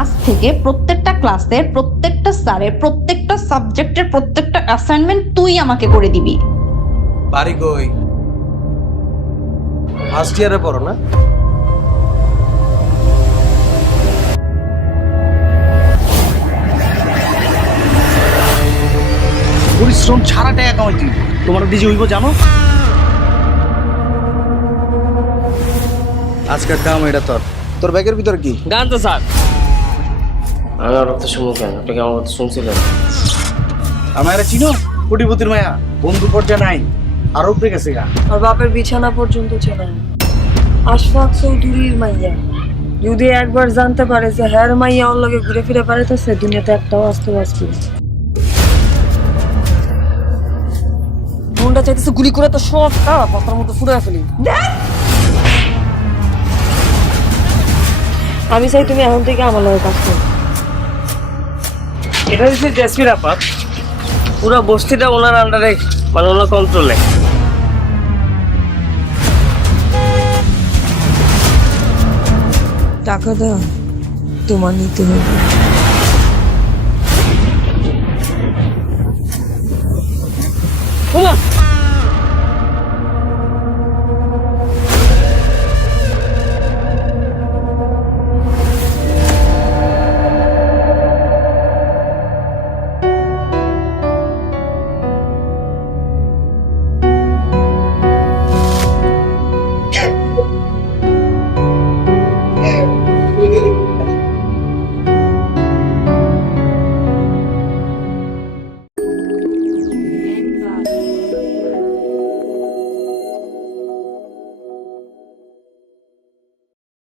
আজ থেকে প্রত্যেকটা ক্লাসের প্রত্যেকটা স্যারের প্রত্যেকটা সাবজেক্টের প্রত্যেকটা অ্যাসাইনমেন্ট তুই আমাকে করে দিবি। বাড়ি কই? ফার্স্ট ইয়ারে পড়ো না? পরিশ্রম ছাড়া টাকা কামাইতি তোমার দিকে হইব জানো? আজকের কাম এটা তোর ব্যাগের ভিতর কি? গান তো স্যার আমি ওর কথা শুনবো কেন? আপনি কি আমার কথা শুনছিলেন? আমার এটা চিনো কোটিপতির মায়া বন্ধু পর্যায়ে নাই আর উপরে গেছে গা। আর বাপের বিছানা পর্যন্ত চেনা আশফাক চৌধুরীর মাইয়া যদি একবার জানতে পারে যে হ্যার মাইয়া ওর লগে ঘুরে ফিরে বেড়াইতেছে দুনিয়াতে একটাও আসতে বাঁচবে না। মনটা চাইতেছে গুলি করে তো সব পাতার মতো ফুড়ে ফেলি। আমি চাই তুমি এখন থেকে আমার লগে কাজ করো। এটা হচ্ছে জেসমিন আপা, পুরো বস্তিটা ওনার আন্ডারে, মানে ওনার কন্ট্রোলে। টাকা দাও তোমার নিতে হবে।